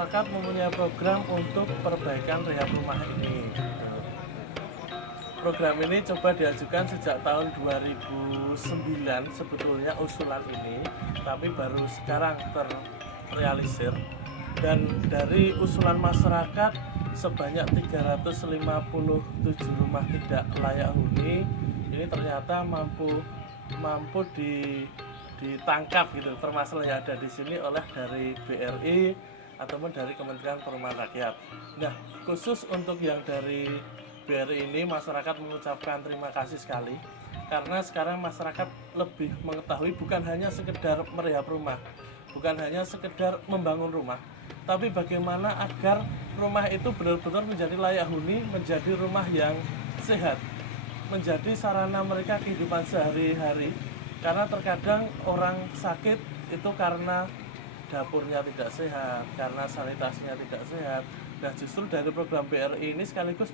masyarakat mempunyai program untuk perbaikan rehab rumah ini. Program ini coba diajukan sejak tahun 2009 sebetulnya usulan ini, tapi baru sekarang terrealisir. Dan dari usulan masyarakat sebanyak 357 rumah tidak layak huni ini ternyata mampu ditangkap gitu permasalahan yang ada di sini oleh dari BRI ataupun dari Kementerian Perumahan Rakyat. Nah, khusus untuk yang dari BRI ini masyarakat mengucapkan terima kasih sekali karena sekarang masyarakat lebih mengetahui bukan hanya sekedar merehab rumah, bukan hanya sekedar membangun rumah, tapi bagaimana agar rumah itu benar-benar menjadi layak huni, menjadi rumah yang sehat, menjadi sarana mereka kehidupan sehari-hari. Karena terkadang orang sakit itu karena dapurnya tidak sehat, karena sanitasinya tidak sehat. Nah, justru dari program BRI ini sekaligus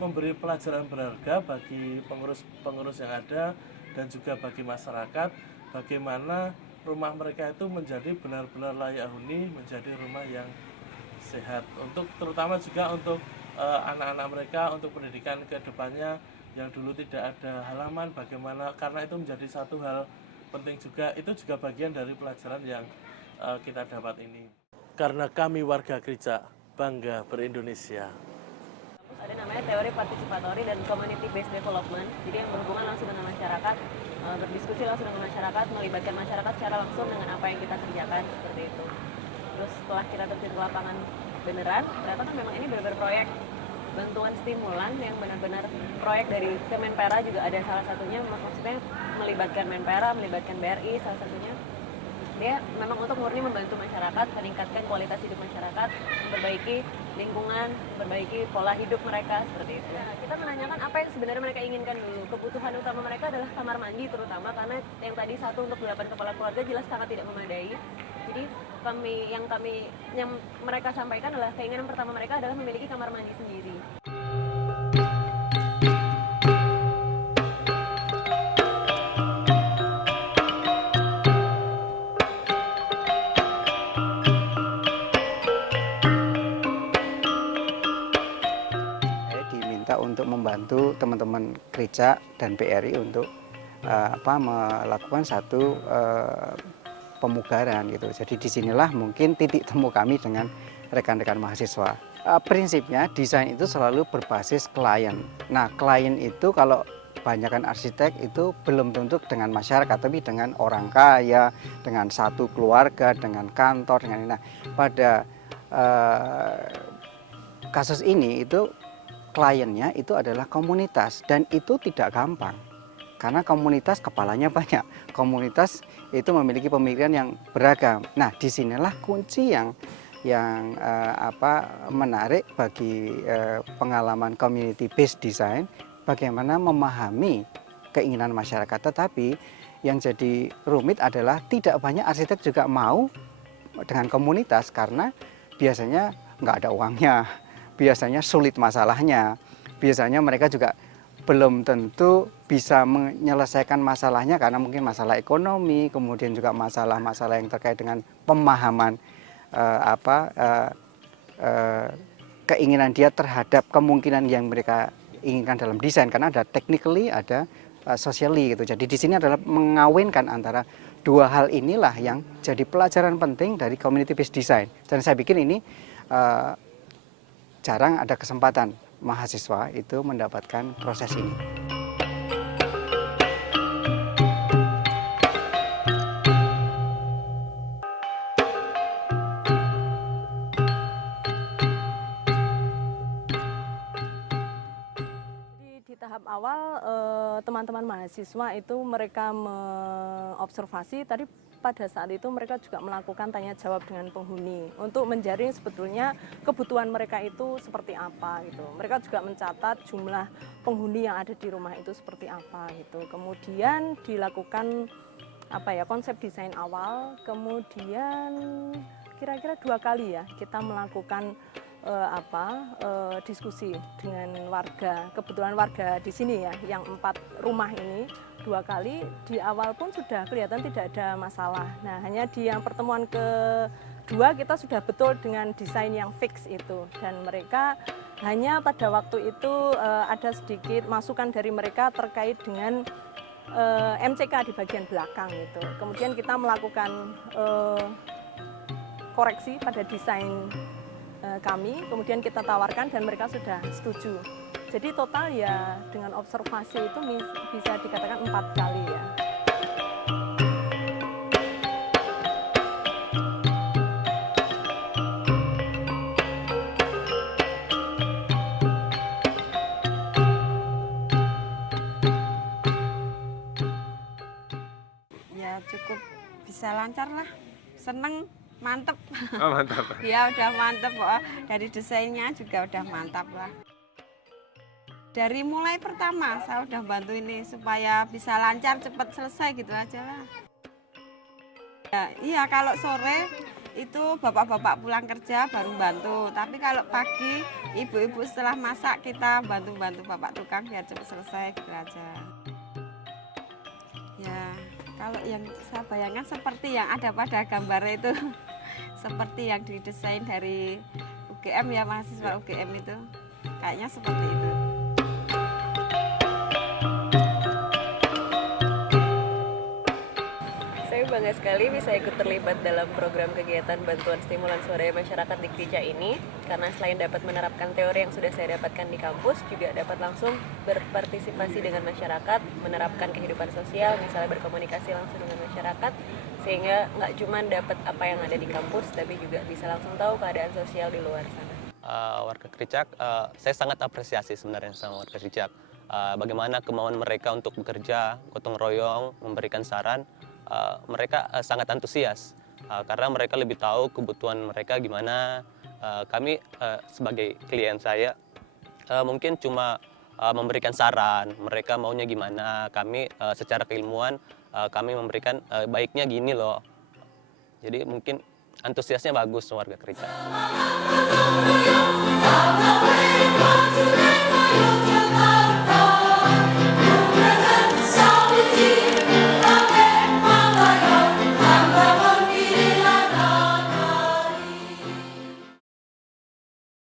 memberi pelajaran berharga bagi pengurus-pengurus yang ada dan juga bagi masyarakat bagaimana rumah mereka itu menjadi benar-benar layak huni, menjadi rumah yang sehat. Untuk terutama juga untuk anak-anak mereka, untuk pendidikan ke depannya yang dulu tidak ada halaman, bagaimana, karena itu menjadi satu hal penting juga, itu juga bagian dari pelajaran yang kita dapat ini. Karena kami warga gereja bangga ber-Indonesia. Ada namanya teori partisipatori dan community based development, jadi yang berhubungan langsung dengan masyarakat, berdiskusi langsung dengan masyarakat, melibatkan masyarakat secara langsung dengan apa yang kita kerjakan, seperti itu. Terus setelah kita terjun ke lapangan beneran, ternyata kan memang ini benar-benar proyek bantuan stimulan yang benar-benar proyek dari Kemenpera juga ada salah satunya, maksudnya melibatkan Menpera, melibatkan BRI salah satunya. Dia memang untuk murni membantu masyarakat, meningkatkan kualitas hidup masyarakat, memperbaiki lingkungan, memperbaiki pola hidup mereka, seperti itu. Nah, kita menanyakan apa yang sebenarnya mereka inginkan dulu. Kebutuhan utama mereka adalah kamar mandi terutama, karena yang tadi 1 untuk 8 kepala keluarga jelas sangat tidak memadai. Jadi yang mereka sampaikan adalah keinginan pertama mereka adalah memiliki kamar mandi sendiri. Saya diminta untuk membantu teman-teman gereja dan BRI untuk melakukan satu pemugaran gitu. Jadi disinilah mungkin titik temu kami dengan rekan-rekan mahasiswa. Prinsipnya desain itu selalu berbasis klien. Nah, klien itu kalau kebanyakan arsitek itu belum tentu dengan masyarakat, tapi dengan orang kaya, dengan satu keluarga, dengan kantor, dengan ini. Nah, pada kasus ini itu kliennya itu adalah komunitas dan itu tidak gampang. Karena komunitas kepalanya banyak, komunitas itu memiliki pemikiran yang beragam. Nah, disinilah kunci yang menarik bagi pengalaman community based design, bagaimana memahami keinginan masyarakat. Tetapi yang jadi rumit adalah tidak banyak arsitek juga mau dengan komunitas karena biasanya nggak ada uangnya, biasanya sulit masalahnya, biasanya mereka juga belum tentu bisa menyelesaikan masalahnya karena mungkin masalah ekonomi, kemudian juga masalah-masalah yang terkait dengan pemahaman keinginan dia terhadap kemungkinan yang mereka inginkan dalam desain, karena ada technically, ada socially gitu. Jadi di sini adalah mengawinkan antara dua hal inilah yang jadi pelajaran penting dari community based design. Dan saya pikir ini jarang ada kesempatan mahasiswa itu mendapatkan proses ini. Di tahap awal teman-teman mahasiswa itu mereka mengobservasi, tadi pada saat itu mereka juga melakukan tanya jawab dengan penghuni untuk menjaring sebetulnya kebutuhan mereka itu seperti apa gitu. Mereka juga mencatat jumlah penghuni yang ada di rumah itu seperti apa gitu. Kemudian dilakukan konsep desain awal, kemudian kira-kira 2 kali ya kita melakukan diskusi dengan warga, kebetulan warga di sini ya, yang 4 rumah ini 2 kali. Di awal pun sudah kelihatan tidak ada masalah. Nah, hanya di yang pertemuan kedua 2 kita sudah betul dengan desain yang fix itu, dan mereka hanya pada waktu itu ada sedikit masukan dari mereka terkait dengan MCK di bagian belakang itu. Kemudian kita melakukan koreksi pada desain kami, kemudian kita tawarkan dan mereka sudah setuju. Jadi total ya dengan observasi itu bisa dikatakan 4 kali ya. Ya cukup bisa lancar lah, seneng, mantep. Oh, mantap. Ya udah mantep kok, dari desainnya juga udah mantap lah. Dari mulai pertama saya udah bantu ini supaya bisa lancar, cepat selesai gitu aja lah. Ya, iya kalau sore itu bapak-bapak pulang kerja baru bantu, tapi kalau pagi ibu-ibu setelah masak kita bantu-bantu bapak tukang biar cepat selesai gitu aja. Ya kalau yang saya bayangkan seperti yang ada pada gambar itu, seperti yang didesain dari UGM ya, mahasiswa UGM itu, kayaknya seperti itu. Saya bangga sekali bisa ikut terlibat dalam program kegiatan bantuan stimulan swadaya masyarakat di KRICA ini, karena selain dapat menerapkan teori yang sudah saya dapatkan di kampus, juga dapat langsung berpartisipasi dengan masyarakat, menerapkan kehidupan sosial, misalnya berkomunikasi langsung dengan masyarakat, sehingga nggak cuma dapat apa yang ada di kampus, tapi juga bisa langsung tahu keadaan sosial di luar sana. Warga Kricak, saya sangat apresiasi sebenarnya sama warga Kricak. Bagaimana kemauan mereka untuk bekerja, gotong royong, memberikan saran. Mereka sangat antusias karena mereka lebih tahu kebutuhan mereka gimana. Kami sebagai klien saya mungkin cuma memberikan saran, mereka maunya gimana. Kami secara keilmuan kami memberikan baiknya gini loh. Jadi mungkin antusiasnya bagus warga Kricak.